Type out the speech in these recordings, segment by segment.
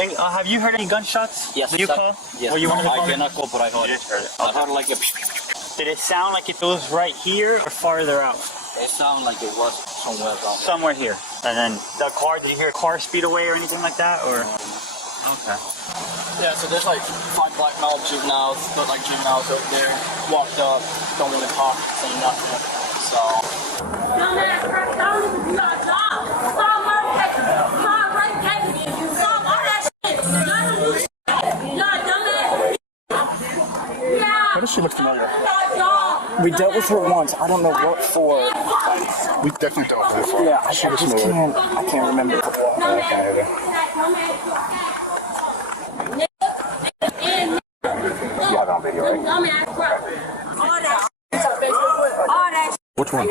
And, have you heard any gunshots? Yes. Did you call? Yes. Were you one of the I did not call, but I heard it. I heard like a... Did it sound like it was right here or farther out? It sounded like it was somewhere down. Somewhere here. And then the car, did you hear a car speed away or anything like that? Or okay. Yeah, so there's like 5 black male juveniles, look like juveniles over there. Walked up, don't want to talk, saying nothing. So. How does she look familiar? We dealt with her once. I don't know what for. We definitely dealt with her. Yeah, I can't remember. Okay. You have it on video, right? Which one?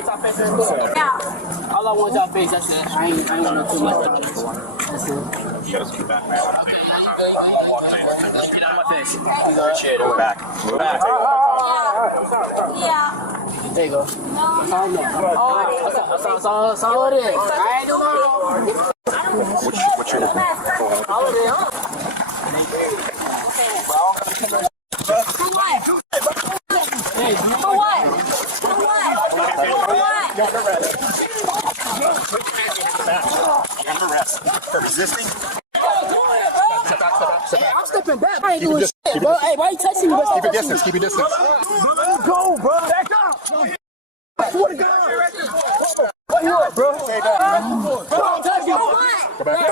All I want is our face, that's it. I ain't gonna do much. That's it. You gotta speak back, man. Get out of my face. Appreciate it. Go back. Go back. Yeah. There you go. That's all it is. I ain't doing no. What's your name? All it is. Hey, for what? For what? You're under arrest for resisting. Hey, I'm stepping back. I ain't doing shit, bro. Hey, why you touching me? Keep your distance. Keep your distance. Go, bro. Back up. What a gun. What you up, bro? Stay back. Don't touch me. For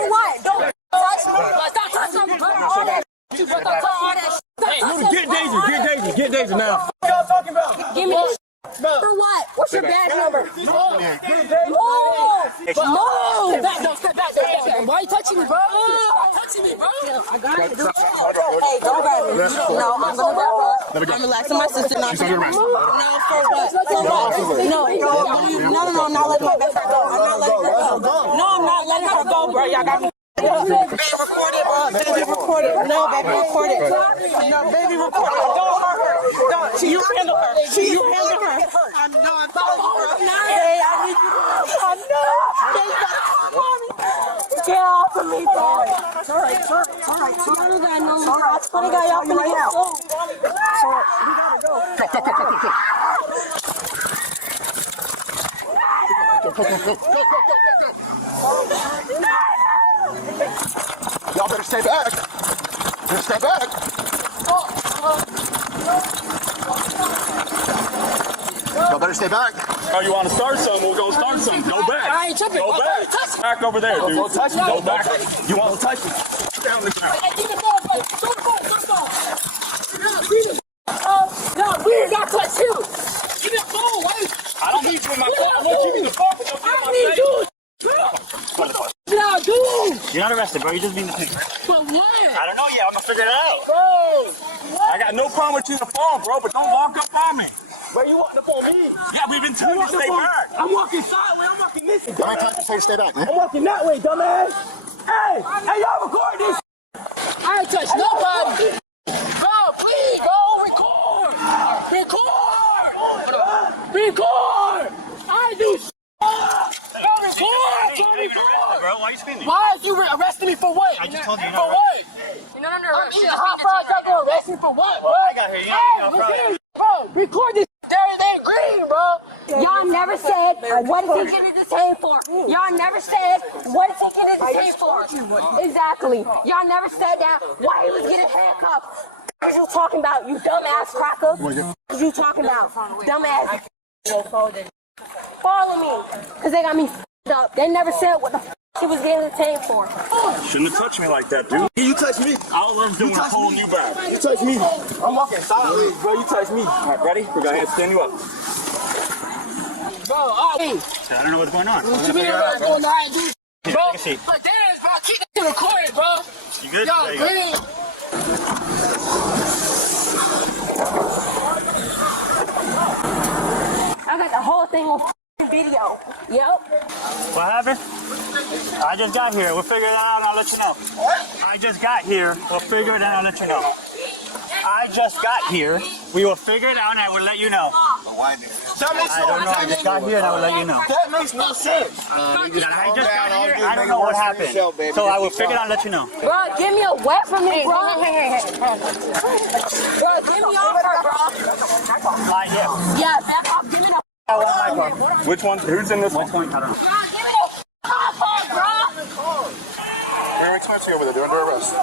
what? Don't touch me. Stop touching me, bro. All that shit. Stop touching all that shit. Hey, get Daisy. Get Daisy. Get Daisy now. What y'all talking about? Give me this. For what? What's your badge number? No! No! Step back. Why you touching me, bro? Stop touching me, bro. I got it. Hey, don't grab me. No, I'm gonna wrap up. I'm relaxing my sister. Not She's under arrest. No, for what? For what? No, I'm not letting my best friend go. I'm not letting her go. No, I'm not letting her go, bro. Y'all got me. Baby recorded, bro. Baby recorded. No, baby recorded. No, baby recorded. Don't hurt her. Don't. You handle her. You handle her. I'm not. Hey, I need you. I'm not. Get off of me, bro. It's all right. I swear to God, y'all finna get so. We gotta go. Y'all better stay back. Better stay back. Y'all better stay back. Oh, you want to start some? We'll go start some. Go back. I ain't tripping. Go back. Back over there, dude. Don't touch me. Go back. You want to touch me? Down the ground. Hey, give the ball, play. Throw the ball. No, we got touch you. Give me the ball, wait. I don't need you in my phone. Look, give me the phone. I need you. No, dude. You're not arrested, bro. You're just being a pig. But what? I don't know yet. I'm gonna figure it out. Bro, I got no problem with you in the phone, bro, but don't walk up on me. Where you walking up on me? Yeah, we've been telling you to stay back. I'm walking sideways. I'm walking this way. How many times you say to stay back, man? I'm walking that way, dumbass. Hey, y'all record this. I ain't touched nobody. Bro, please, bro, record. I do shit. Bro, why are you screaming? Why are you arresting me for what? I just told you you're For not what? You're not under I'm arrest. eating hot fries. Y'all gonna arrest me for what, bro? I got here. You know, Bro, record this. They green, bro. Y'all never said, what is he getting detained for? Y'all never said, what is he getting detained for? Exactly. Y'all never said that, why he was getting handcuffed. What you talking about, you dumbass cracker? What you talking about, dumbass? Follow me, because they got me f***ed up. They never said what the f*** he was getting detained for. Shouldn't have touched me like that, dude. You touch me. all of them doing a whole new bag. You touch me. I'm walking sideways, bro. You touch me. All right, ready? We're going to stand you up. Bro, I don't know what's going on. what you mean what's going on, dude? Bro, Take a seat. but damn, bro, keep that shit recorded, bro. You good? Y'all There you go. green. I got the whole thing on video. Yep. What happened? I just got here. We'll figure it out and I'll let you know. I just got here. We'll figure it out and I'll let you know. I just got here. We will figure it out and I will let you know. That makes I don't know. I just got here and I will let you know. That makes no sense. I just got here. I don't know what happened. So I will figure it out and let you know. Bro, give me a wet from me, bro. Bro, give me off her, bro. Like, yeah. Yeah, back off. Give me the Which one? Who's in this one? I don't know. bro. Give me the off her, bro. Where are expensive over there? They're under arrest. Them?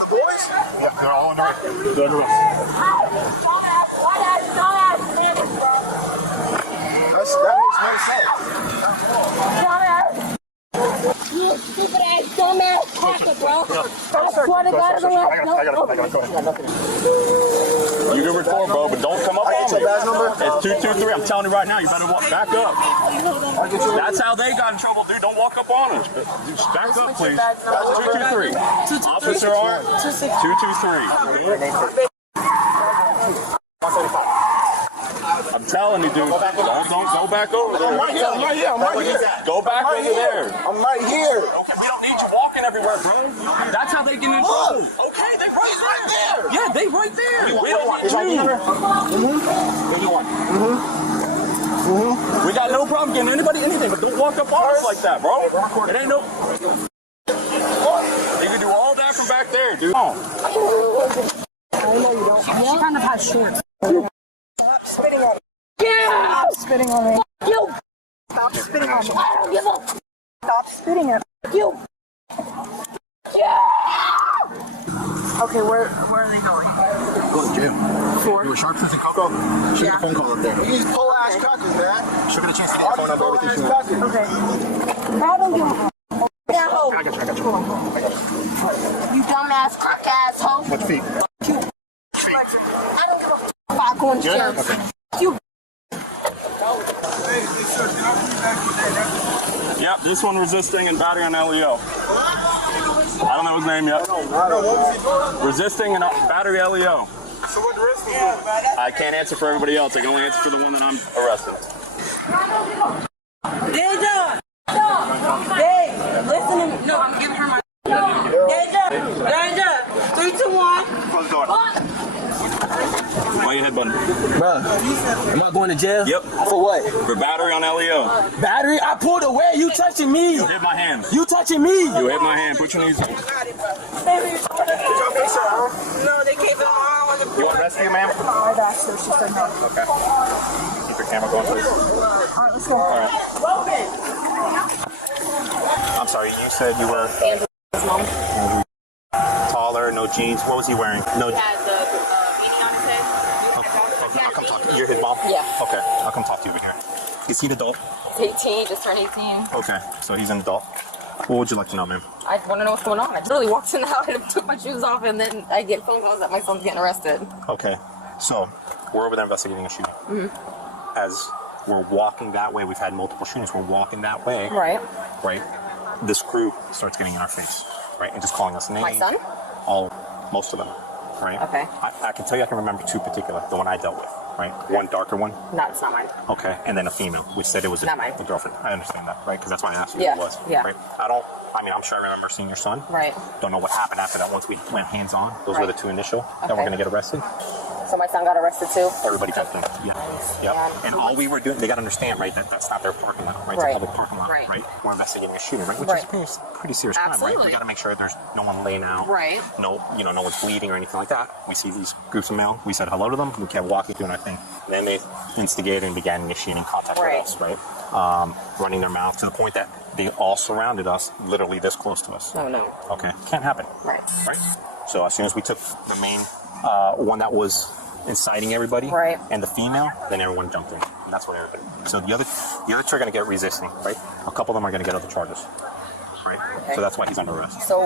The boys? Yeah, they're all under arrest. They're under arrest. Don't ask me, bro. That makes no sense. Dumbass. You stupid ass dumbass cracker, bro. I swear to God, I got it. Go ahead. You can record, bro, but don't come up I on get your me. badge number? It's 223. I'm telling you right now, you better walk back up. That's how they got in trouble, dude. Don't walk up on us. Just back up, please. 223. Officer R. 223. I'm telling you, dude. Don't go back over there. I'm right here. Go back over there. I'm right here. Okay, we don't need you walking everywhere, bro. That's how they get in trouble. Okay, they right there. Yeah, they right there. We don't need you. We got no problem getting anybody anything, but don't walk up on us like that, bro. It ain't no. You can do all that from back there, dude. She kind of has shorts. Stop spitting on me. Yeah! Stop spitting on me. You! Stop spitting on me. I don't give a Stop spitting at me. you! Yeah! Okay, where are they going? Go to jail. For? You were sharpshooter and Coco. Shoot the phone call up there. These full ass cuckers, man. Should get a chance to get the phone number, everything she wants. Okay. I don't give a I asshole. got you. You dumbass crack asshole. What's feet? I don't give a fuck on chairs. You Yep, this one resisting and battery on LEO. I don't know his name yet. Resisting and battery LEO. So what the rest of I can't answer for everybody else. I can only answer for the one that I'm arrested. Deja! Hey, listen to me. No, I'm giving her my. Deja! 3, 2, 1. Close the door. Why you headbutting? Bruh, am I going to jail? Yep. For what? For battery on LEO. Battery? I pulled away. You touching me. You hit my hand. You touching me. You hit my hand. Put your knees up. No, they can't. You want rescue, ma'am? I've asked her. She said no. Okay. Keep your camera going, please. Alright, let's go. Alright. I'm sorry, you said you were mom. taller, no jeans. What was he wearing? No. Had the beanie on his head. I'll come talk to you. You're his mom? Yeah. Okay, I'll come talk to you over here. Is he an adult? 18, just turned 18. Okay, so he's an adult. What would you like to know, ma'am? I want to know what's going on. I literally walked in the house and took my shoes off, and then I get phone calls that my son's getting arrested. Okay, so we're over there investigating a shooting. Mm-hmm. As we're walking that way, we've had multiple shootings. We're walking that way. Right. Right. This crew starts getting in our face, right, and just calling us names. My son? Most of them, right? Okay. I can tell you, I can remember two particular, the one I dealt with, right? One darker one. No, it's not mine. Okay, and then a female, which said it was a Not mine. girlfriend. I understand that, right? Because that's why I asked you Yeah, who it was. yeah. Right? I'm sure I remember seeing your son. Right. Don't know what happened after that once we went hands-on. Those were the two initial that were Okay. going to get arrested. So my son got arrested too? Everybody got them. Yeah. Yep. Yeah. And all we were doing, they got to understand, right, that that's not their parking lot, right? It's Right. a public parking lot, Right. We're investigating a shooting, right? Which Right. is pretty serious crime, right? Absolutely. We got to make sure there's no one laying out. Right. No one's bleeding or anything like that. We see these groups of male. We said hello to them. We kept walking through, and I think then they instigated and began initiating contact Right. with us, right? Running their mouth to the point that they all surrounded us, literally this close to us. Oh, no. Okay, can't happen. Right. Right. So as soon as we took the main one that was inciting everybody, Right. and the female, then everyone jumped in. And that's what everybody. So the other two are going to get resisting, right? A couple of them are going to get other charges, right? Okay. So that's why he's under arrest. So,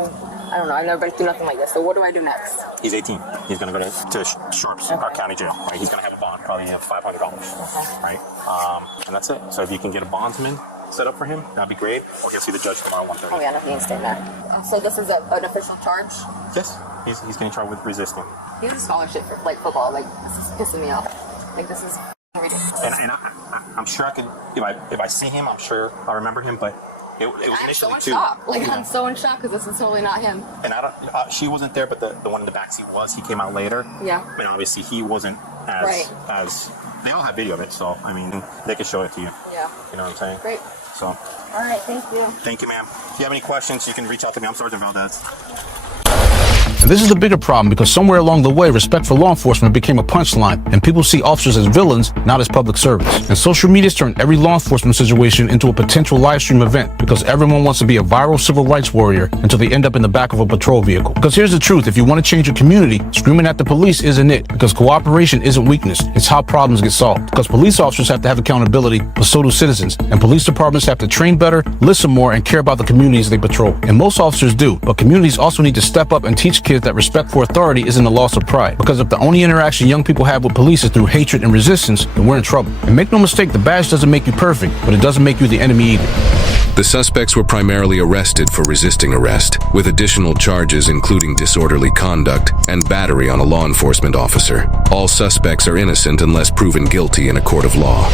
I don't know. I've never been through nothing like this. So what do I do next? He's 18. He's going to go to Sharps, our county jail. Right? He's going to have a bond, probably $500, right? And that's it. So if you can get a bondsman set up for him, that'd be great. Or he'll see the judge tomorrow at 1:30. Oh, yeah, nothing to stay there. So this is an official charge? Yes, he's getting charged with resisting. He has a scholarship for like football. Like, this is pissing me off. Like, this is ridiculous. And I'm sure I could, if I see him, I'm sure I'll remember him, but it was I'm so initially in too. shock. Like, I'm so in shock because this is totally not him. And I don't, she wasn't there, but the one in the backseat was. He came out later. Yeah. And obviously he wasn't as Right. as they all have video of it, so I mean, they can show it to you. Yeah. You know what I'm saying? Great. So. All right, thank you. Thank you, ma'am. If you have any questions, you can reach out to me. I'm Sergeant Valdez. And this is the bigger problem because somewhere along the way, respect for law enforcement became a punchline, and people see officers as villains, not as public servants. And social media's turned every law enforcement situation into a potential live stream event because everyone wants to be a viral civil rights warrior until they end up in the back of a patrol vehicle. Because here's the truth, if you want to change your community, screaming at the police isn't it. Because cooperation isn't weakness, it's how problems get solved. Because police officers have to have accountability, but so do citizens. And police departments have to train better, listen more, and care about the communities they patrol. And most officers do, but communities also need to step up and teach kids that respect for authority isn't a loss of pride. Because if the only interaction young people have with police is through hatred and resistance, then we're in trouble. And make no mistake, the badge doesn't make you perfect, but it doesn't make you the enemy either. The suspects were primarily arrested for resisting arrest, with additional charges including disorderly conduct and battery on a law enforcement officer. All suspects are innocent unless proven guilty in a court of law.